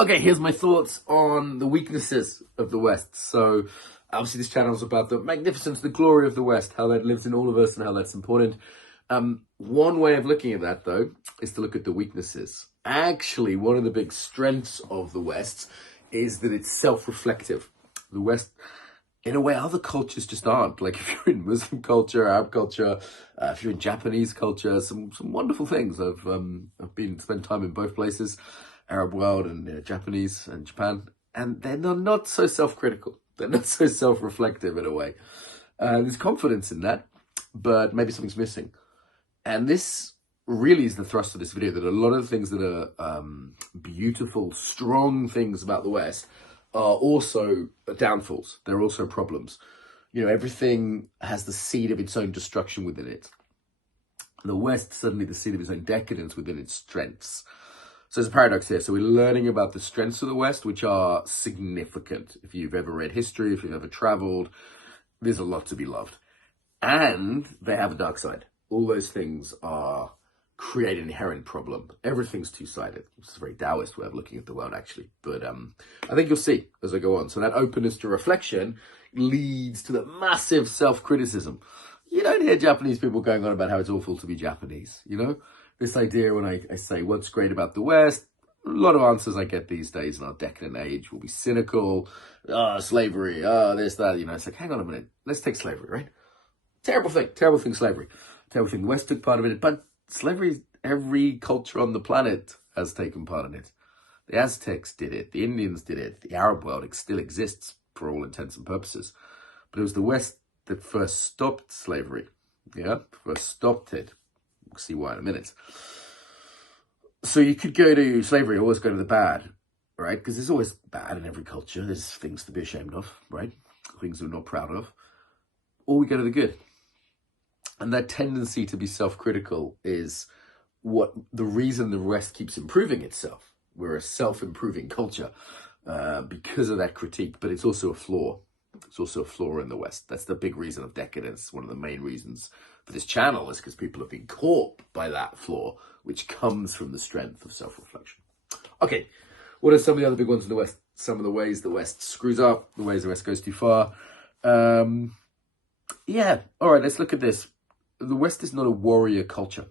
Okay, here's my thoughts on the weaknesses of the West. So, obviously, this channel is about the magnificence, the glory of the West, how that lives in all of us and how that's important. One way of looking at that, though, is to look at the weaknesses. Actually, one of the big strengths of the West is that it's self-reflective. The West, in a way, other cultures just aren't. Like if you're in Muslim culture, Arab culture, if you're in Japanese culture, some wonderful things. I've been spent time in both places, Arab world and Japanese and Japan, and they're not so self-critical. They're not so self-reflective in a way. There's confidence in that, but maybe something's missing. And this really is the thrust of this video, that a lot of the things that are beautiful, strong things about the West are also downfalls. They're also problems. You know, everything has the seed of its own destruction within it. The West, suddenly the seed of its own decadence within its strengths. So there's a paradox here. So we're learning about the strengths of the West, which are significant. If you've ever read history, if you've ever traveled, there's a lot to be loved. And they have a dark side. All those things create an inherent problem. Everything's two-sided. It's a very Taoist way of looking at the world, actually. But I think you'll see as I go on. So that openness to reflection leads to the massive self-criticism. You don't hear Japanese people going on about how it's awful to be Japanese, you know? This idea when I say what's great about the West, a lot of answers I get these days in our decadent age will be cynical. Slavery, this, that, you know. It's like, hang on a minute. Let's take slavery, right? Terrible thing, slavery. Terrible thing. The West took part of it, but slavery, every culture on the planet has taken part in it. The Aztecs did it. The Indians did it. The Arab world still exists for all intents and purposes. But it was the West that first stopped slavery. Yeah, first stopped it. We'll see why in a minute. So you could go to slavery, always go to the bad, right? Because there's always bad in every culture. There's things to be ashamed of, right? Things we're not proud of. Or we go to the good. And that tendency to be self-critical is what the reason the West keeps improving itself. We're a self-improving culture because of that critique, but it's also a flaw. It's also a flaw in the West. That's the big reason of decadence. One of the main reasons for this channel is because people have been caught by that flaw, which comes from the strength of self-reflection. Okay, what are some of the other big ones in the West? Some of the ways the West screws up, the ways the West goes too far. Yeah, all right, let's look at this. The West is not a warrior culture.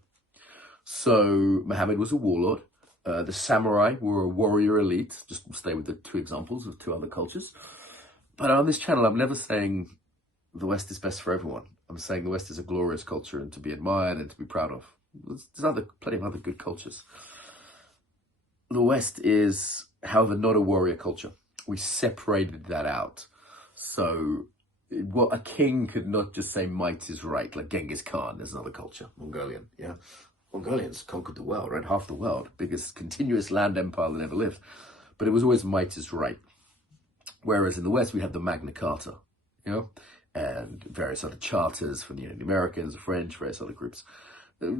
So Muhammad was a warlord. The samurai were a warrior elite. Just stay with the two examples of two other cultures. But on this channel, I'm never saying the West is best for everyone. I'm saying the West is a glorious culture and to be admired and to be proud of. There's plenty of other good cultures. The West is, however, not a warrior culture. We separated that out. So what a king could not just say might is right, like Genghis Khan. There's another culture, Mongolian, yeah. Mongolians conquered the world, right? Half the world, biggest continuous land empire that ever lived. But it was always might is right. Whereas in the West, we have the Magna Carta, you know, and various other charters from the Americans, the French, various other groups,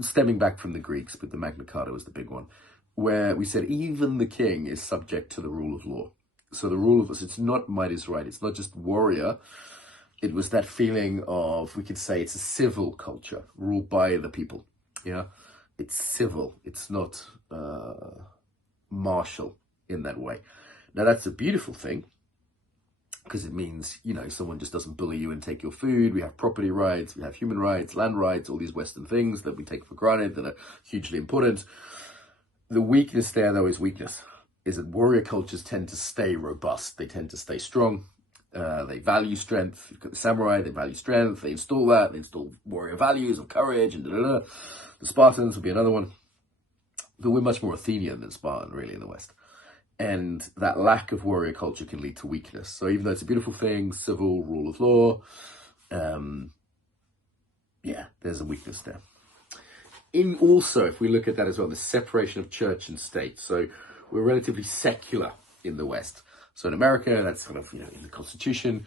stemming back from the Greeks, but the Magna Carta was the big one, where we said even the king is subject to the rule of law. So the rule of law, it's not might is right. It's not just warrior. It was that feeling of, we could say it's a civil culture ruled by the people. Yeah, it's civil. It's not martial in that way. Now that's a beautiful thing because it means, you know, someone just doesn't bully you and take your food. We have property rights, we have human rights, land rights, all these Western things that we take for granted that are hugely important. The weakness there, though, is weakness. Is that warrior cultures tend to stay robust. They tend to stay strong. They value strength. You've got the samurai, they value strength. They install that. They install warrior values of courage and da-da-da. The Spartans would be another one. But we're much more Athenian than Spartan, really, in the West. And that lack of warrior culture can lead to weakness. So even though it's a beautiful thing, civil, rule of law, yeah, there's a weakness there. Also, if we look at that as well, the separation of church and state. So we're relatively secular in the West. So in America, that's kind of, you know, in the Constitution.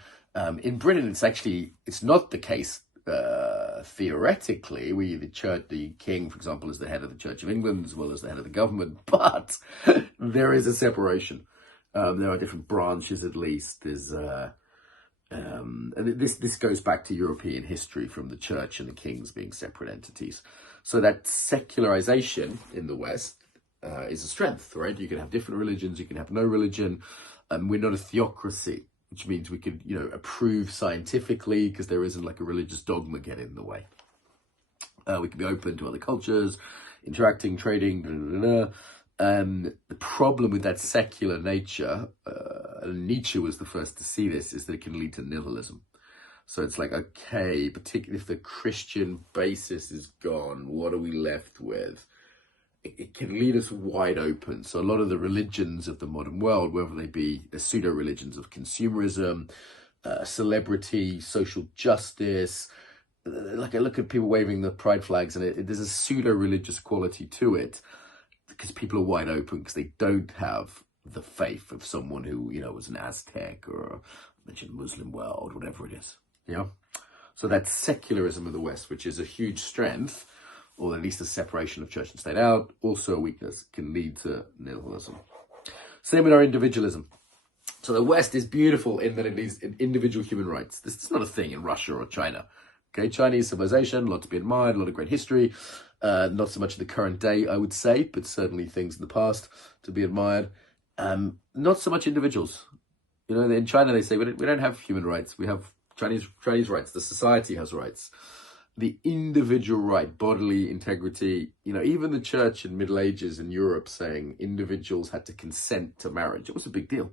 In Britain, it's not the case. Theoretically, the king, for example, is the head of the Church of England as well as the head of the government, but there is a separation. There are different branches, at least. There's and this goes back to European history from the church and the kings being separate entities. So that secularization in the West is a strength, right? You can have different religions, you can have no religion. We're not a theocracy, which means we could, approve scientifically because there isn't like a religious dogma getting in the way. We can be open to other cultures, interacting, trading, blah, blah, blah. The problem with that secular nature, and Nietzsche was the first to see this, is that it can lead to nihilism. So it's like, okay, particularly if the Christian basis is gone, what are we left with? It can lead us wide open. So a lot of the religions of the modern world, whether they be pseudo-religions of consumerism, celebrity, social justice, like I look at people waving the pride flags, and there's a pseudo-religious quality to it because people are wide open because they don't have the faith of someone who, was an Aztec or mentioned Muslim world, whatever it is. So that's secularism of the West, which is a huge strength, or at least a separation of church and state out, also a weakness, can lead to nihilism. Same with our individualism. So the West is beautiful in that it leads in individual human rights. This is not a thing in Russia or China. Okay, Chinese civilization, a lot to be admired, a lot of great history. Not so much in the current day, I would say, but certainly things in the past to be admired. Not so much individuals. In China they say we don't have human rights. We have Chinese rights. The society has rights. The individual right, bodily integrity. Even the church in Middle Ages in Europe saying individuals had to consent to marriage. It was a big deal.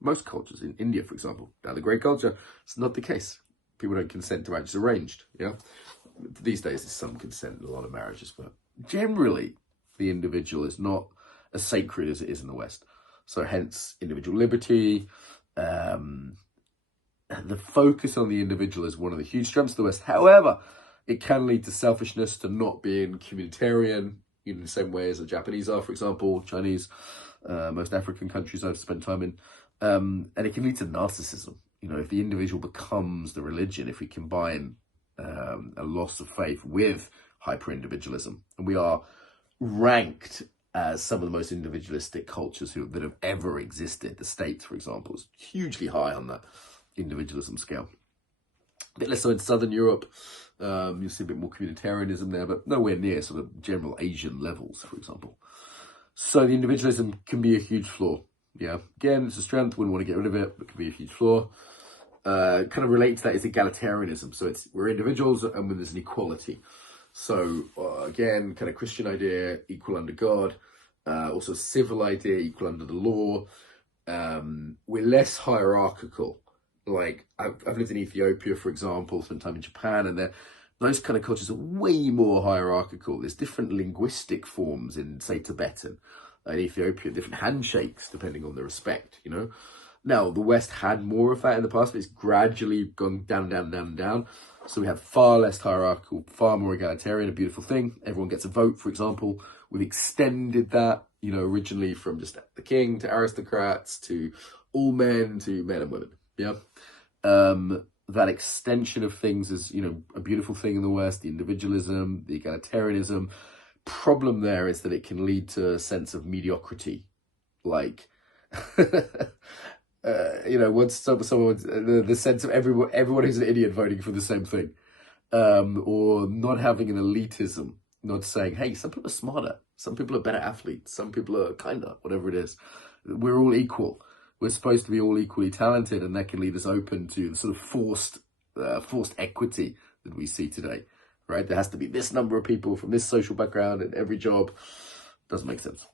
Most cultures, in India, for example, now the great culture, it's not the case. People don't consent to marriage. It's arranged. These days, there's some consent in a lot of marriages, but generally, the individual is not as sacred as it is in the West. So hence, individual liberty. The focus on the individual is one of the huge strengths of the West. However, it can lead to selfishness, to not being communitarian in the same way as the Japanese are, for example, Chinese, most African countries I've spent time in. And it can lead to narcissism. If the individual becomes the religion, if we combine a loss of faith with hyper-individualism, and we are ranked as some of the most individualistic cultures that have ever existed. The States, for example, is hugely high on that individualism scale. A bit less so in Southern Europe. You'll see a bit more communitarianism there, but nowhere near sort of general Asian levels, for example. So the individualism can be a huge flaw. Again, it's a strength, wouldn't want to get rid of it, but it can be a huge flaw. Kind of related to that is egalitarianism. So we're individuals and there's an equality. So again, kind of Christian idea, equal under God. Also civil idea, equal under the law. We're less hierarchical. Like I've lived in Ethiopia, for example, spent time in Japan, and those kind of cultures are way more hierarchical. There's different linguistic forms in, say, Tibetan. In Ethiopia, different handshakes depending on the respect, Now, the West had more of that in the past, but it's gradually gone down, down, down, down. So we have far less hierarchical, far more egalitarian, a beautiful thing. Everyone gets a vote, for example. We've extended that, originally from just the king to aristocrats to all men to men and women. That extension of things is, a beautiful thing in the West, the individualism, the egalitarianism. Problem there is that it can lead to a sense of mediocrity. Like, once someone, the sense of everyone who's an idiot voting for the same thing, or not having an elitism, not saying, hey, some people are smarter, some people are better athletes, some people are kinder, whatever it is. We're all equal. We're supposed to be all equally talented, and that can leave us open to the sort of forced equity that we see today, right? There has to be this number of people from this social background in every job. Doesn't make sense.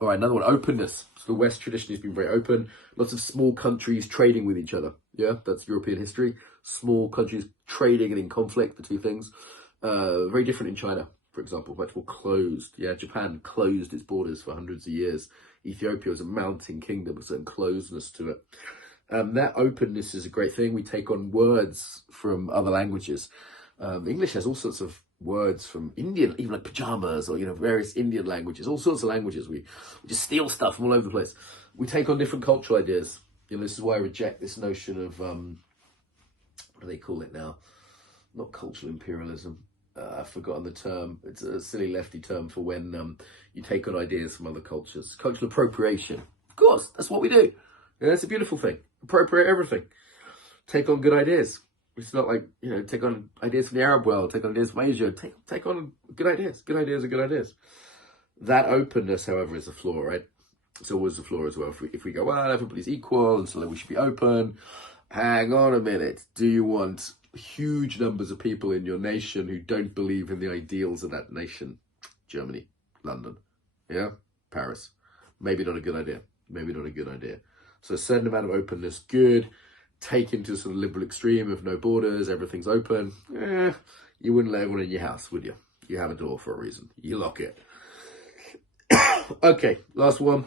All right, another one, openness. So the West traditionally has been very open. Lots of small countries trading with each other. That's European history. Small countries trading and in conflict, the two things. Very different in China, for example, much more closed. Japan closed its borders for hundreds of years. Ethiopia was a mounting kingdom with certain closeness to it. That openness is a great thing. We take on words from other languages. English has all sorts of words from Indian, even like pajamas or, various Indian languages, all sorts of languages. We just steal stuff from all over the place. We take on different cultural ideas. This is why I reject this notion of, what do they call it now? Not cultural imperialism. I've forgotten the term. It's a silly lefty term for when you take on ideas from other cultures. Cultural appropriation. Of course, that's what we do. It's a beautiful thing. Appropriate everything. Take on good ideas. It's not like, take on ideas from the Arab world, take on ideas from Asia, take on good ideas. Good ideas are good ideas. That openness, however, is a flaw, right? It's always a flaw as well. If we go, well, everybody's equal, and so we should be open. Hang on a minute. Do you want huge numbers of people in your nation who don't believe in the ideals of that nation? Germany, London, yeah, Paris. Maybe not a good idea. Maybe not a good idea. So a certain amount of openness, good. Taken to sort of liberal extreme of no borders, everything's open. You wouldn't let everyone in your house, would you? You have a door for a reason. You lock it. Okay, last one.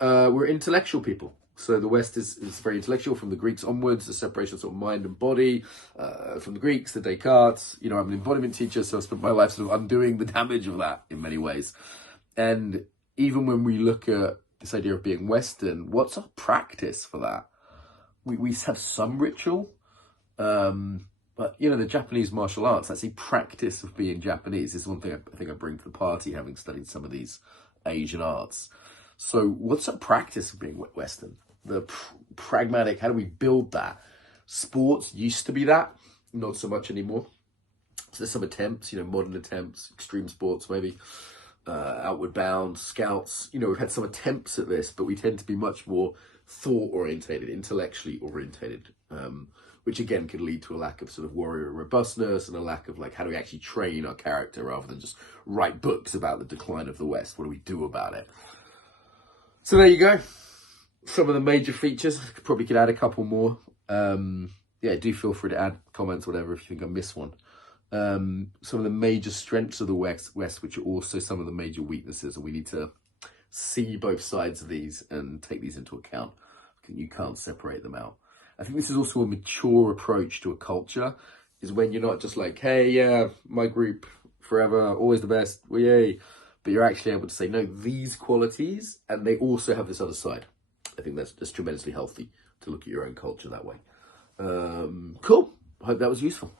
We're intellectual people. So the West is very intellectual from the Greeks onwards, the separation of sort of mind and body. From the Greeks, the Descartes. You know, I'm an embodiment teacher, so I spent my life sort of undoing the damage of that in many ways. And even when we look at this idea of being Western, what's our practice for that? We have some ritual, but, you know, the Japanese martial arts, that's a practice of being Japanese. This is one thing I think I bring to the party, having studied some of these Asian arts. So what's a practice of being Western? The pragmatic, how do we build that? Sports used to be that, not so much anymore. So there's some attempts, you know, modern attempts, extreme sports maybe, outward bound, scouts. You know, we've had some attempts at this, but we tend to be much more thought-orientated, intellectually orientated, which again could lead to a lack of sort of warrior robustness and a lack of like, how do we actually train our character rather than just write books about the decline of the West? What do we do about it? So there you go. Some of the major features. Probably could add a couple more. Yeah, do feel free to add comments, whatever, if you think I missed one. Some of the major strengths of the West, which are also some of the major weaknesses, and we need to see both sides of these and take these into account. You can't separate them out. I think this is also a mature approach to a culture, is when you're not just like, hey, yeah, my group forever, always the best, yay. But you're actually able to say, no, these qualities, and they also have this other side. I think that's tremendously healthy to look at your own culture that way. Cool. I hope that was useful.